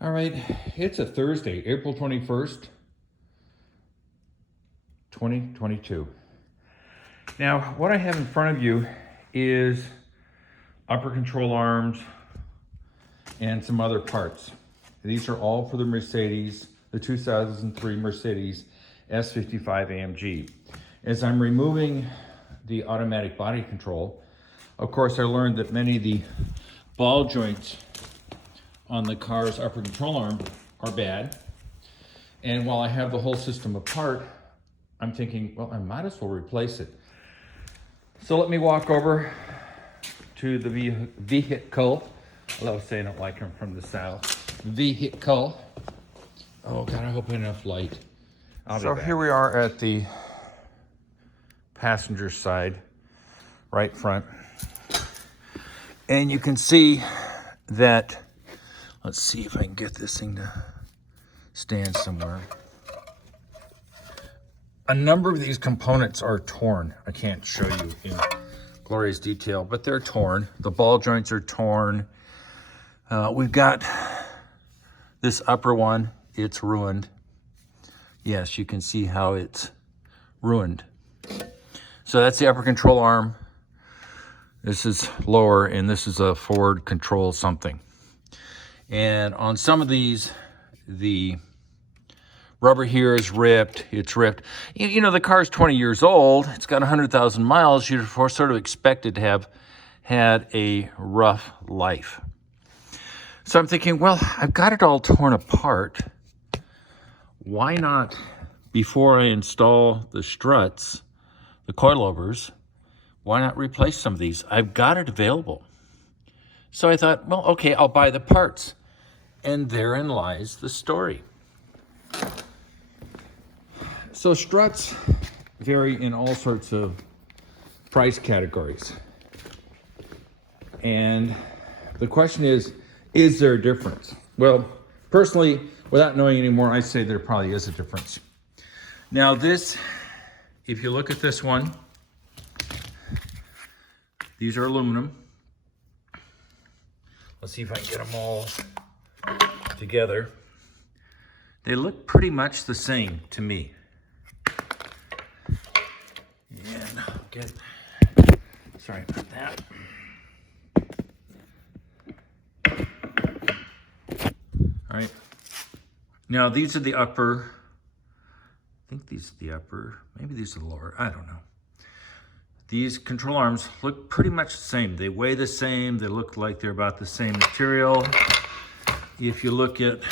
All right, it's a Thursday, April 21st, 2022. Now, what I have in front of you is upper control arms and some other parts. These are all for the Mercedes, the 2003 Mercedes S55 AMG. As I'm removing the automatic body control, of course, I learned that many of the ball joints on the car's upper control arm are bad. And while I have the whole system apart, I'm thinking, well, I might as well replace it. So let me walk over to the vehicle. I love saying it like I'm from the South. Vehicle. Oh God, I hope I have enough light. So here we are at the passenger side, right front. And you can see that, let's see if I can get this thing to stand somewhere. A number of these components are torn. I can't show you in glorious detail, but they're torn. The ball joints are torn. We've got this upper one, it's ruined. Yes, you can see how it's ruined. So that's the upper control arm. This is lower, and this is a forward control something. And on some of these, the rubber here is ripped, it's ripped. You know, the car's 20 years old, it's got 100,000 miles, you'd sort of expect it to have had a rough life. So I'm thinking, well, I've got it all torn apart. Why not, before I install the struts, the coilovers, why not replace some of these? I've got it available. So I thought, well, okay, I'll buy the parts. And therein lies the story. So struts vary in all sorts of price categories. And the question is there a difference? Well, personally, without knowing anymore, I say there probably is a difference. Now this, if you look at this one, these are aluminum. Let's see if I can get them all together. They look pretty much the same to me. And I'll get, sorry about that. All right. Now these are the upper, I think these are the upper, maybe these are the lower, I don't know. These control arms look pretty much the same. They weigh the same. They look like they're about the same material. If you look at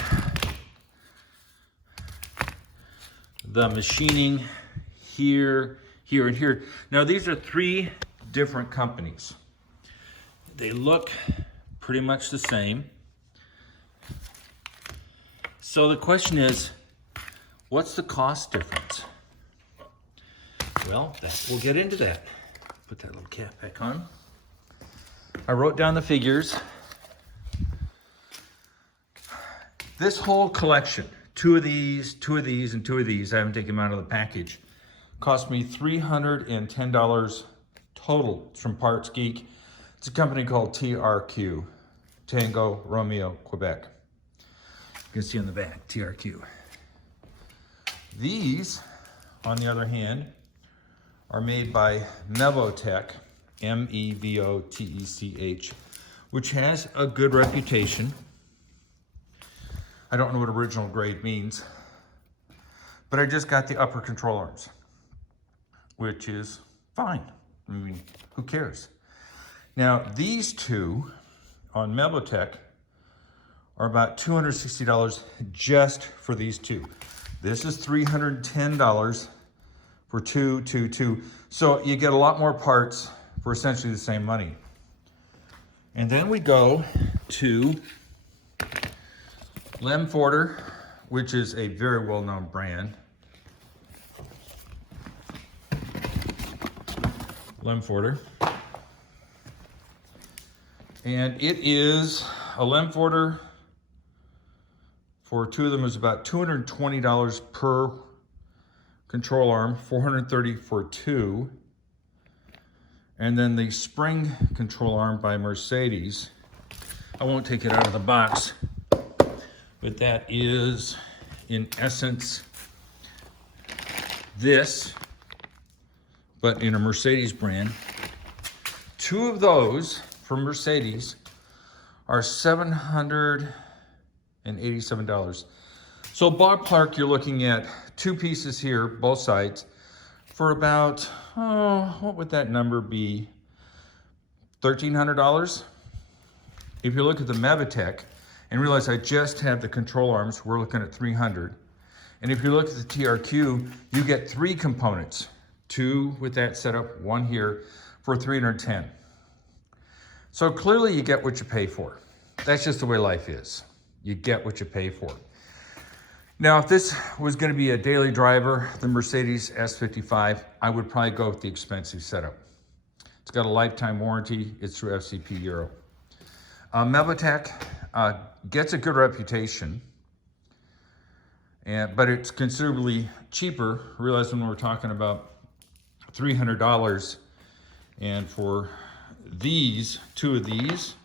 the machining here, here, and here. Now these are three different companies. They look pretty much the same. So the question is, what's the cost difference? Well, we'll get into that. Put that little cap back on. I wrote down the figures. This whole collection, two of these, and two of these, I haven't taken them out of the package, cost me $310 total. It's from Parts Geek. It's a company called TRQ, Tango Romeo Quebec. You can see on the back, TRQ. These, on the other hand, are made by Mevotech, M-E-V-O-T-E-C-H, which has a good reputation. I don't know what original grade means, but I just got the upper control arms, which is fine. I mean, who cares? Now, these two on Mevotech are about $260 just for these two. This is $310 for two. So you get a lot more parts for essentially the same money. And then we go to Lemdorf, which is a very well-known brand. Lemdorf. And it is a Lemdorf for two of them is about $220 per control arm, $430 for two. And then the spring control arm by Mercedes, I won't take it out of the box, But that is, in essence, this, but in a Mercedes brand. Two of those from Mercedes are $787. So ballpark, you're looking at two pieces here, both sides, for about, oh, what would that number be? $1,300. If you look at the Mevotech and realize I just have the control arms, we're looking at $300. And if you look at the TRQ, you get three components, two with that setup, one here, for $310. So clearly you get what you pay for. That's just the way life is. You get what you pay for. Now, if this was going to be a daily driver, the Mercedes S55, I would probably go with the expensive setup. It's got a lifetime warranty. It's through FCP Euro. Mevotech gets a good reputation, but it's considerably cheaper. Realize when we're talking about $300, and for these, two of these,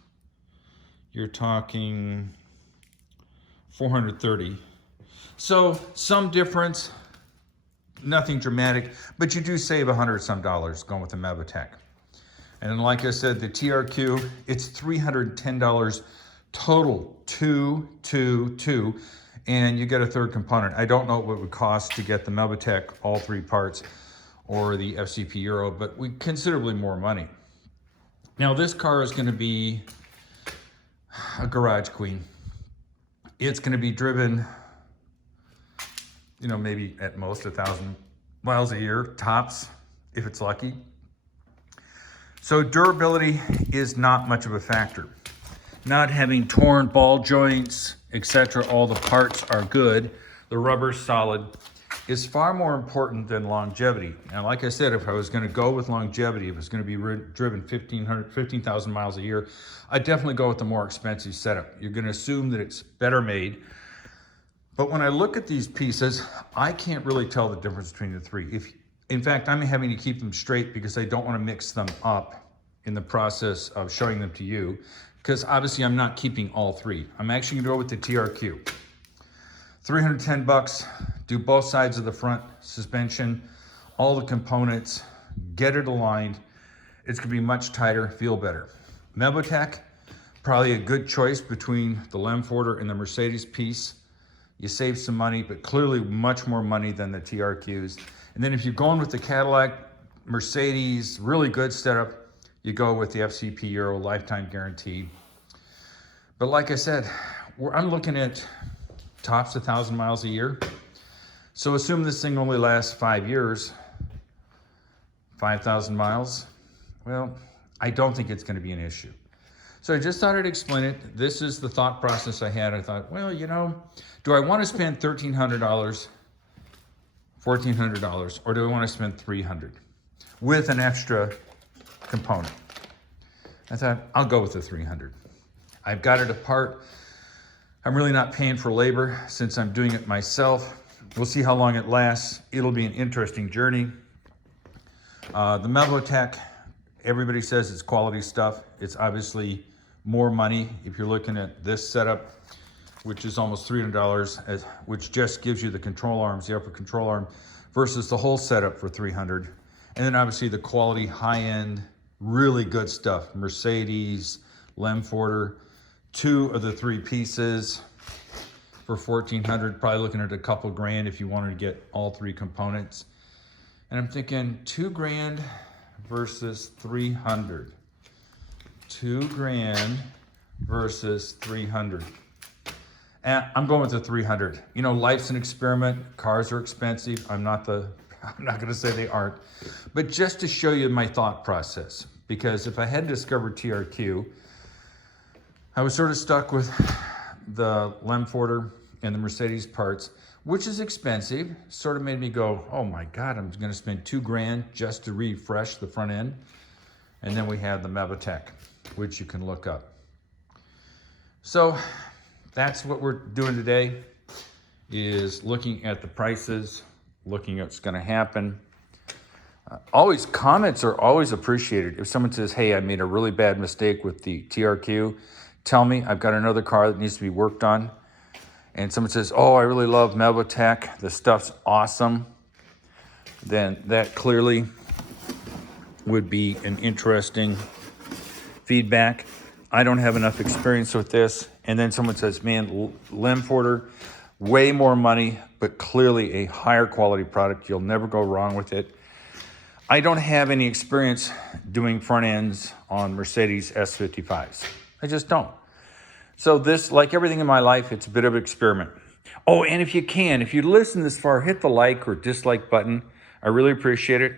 you're talking $430. So some difference, nothing dramatic, but you do save $100 some going with the Mevotech. And then, like I said, the TRQ, it's $310 total, two, and you get a third component. I don't know what it would cost to get the Mevotech, all three parts, or the FCP Euro, but considerably more money. Now, this car is going to be a garage queen. It's going to be driven, you know, maybe at most 1,000 miles a year, tops, if it's lucky. So durability is not much of a factor. Not having torn ball joints, etc., all the parts are good, the rubber's solid, is far more important than longevity. Now, like I said, if I was going to go with longevity, if it's going to be driven 15,000 miles a year, I'd definitely go with the more expensive setup. You're going to assume that it's better made. But when I look at these pieces, I can't really tell the difference between the three. In fact, I'm having to keep them straight because I don't want to mix them up in the process of showing them to you, because obviously I'm not keeping all three. I'm actually going to go with the TRQ. $310, do both sides of the front suspension, all the components, get it aligned. It's going to be much tighter, feel better. Mevotech, probably a good choice between the Lemdorf and the Mercedes piece. You save some money, but clearly much more money than the TRQs. And then if you're going with the Cadillac, Mercedes, really good setup, you go with the FCP Euro lifetime guarantee. But like I said, I'm looking at tops 1,000 miles a year. So assume this thing only lasts 5 years, 5,000 miles. Well, I don't think it's going to be an issue. So I just thought I'd explain it. This is the thought process I had. I thought, well, you know, do I want to spend $1,300, $1,400, or do I want to spend $300 with an extra component? I thought, I'll go with the $300. I've got it apart. I'm really not paying for labor since I'm doing it myself. We'll see how long it lasts. It'll be an interesting journey. The Mevotech, everybody says it's quality stuff. It's obviously more money if you're looking at this setup, which is almost $300, which just gives you the control arms, the upper control arm, versus the whole setup for $300. And then obviously the quality, high-end, really good stuff. Mercedes, Lemdorf, two of the three pieces for $1,400, probably looking at a couple grand if you wanted to get all three components. And I'm thinking $2,000 versus $300. $2,000 versus $300. And I'm going with the $300. You know, life's an experiment. Cars are expensive. I'm not going to say they aren't, but just to show you my thought process, because if I had discovered TRQ, I was sort of stuck with the Lemdorf and the Mercedes parts, which is expensive. Sort of made me go, oh my God, I'm going to spend $2,000 just to refresh the front end. And then we have the Mevotech, which you can look up. So that's what we're doing today, is looking at the prices, looking at what's going to happen. Always, comments are always appreciated. If someone says, hey, I made a really bad mistake with the TRQ, tell me. I've got another car that needs to be worked on. and someone says, oh, I really love Mevotech, the stuff's awesome, then that clearly would be an interesting feedback. I don't have enough experience with this. And then someone says, man, Lemdorf, way more money, but clearly a higher quality product. You'll never go wrong with it. I don't have any experience doing front ends on Mercedes S55s. I just don't. So this, like everything in my life, it's a bit of an experiment. Oh, and if you listen this far, hit the like or dislike button. I really appreciate it.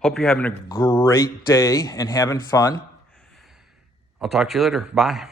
Hope you're having a great day and having fun. I'll talk to you later. Bye.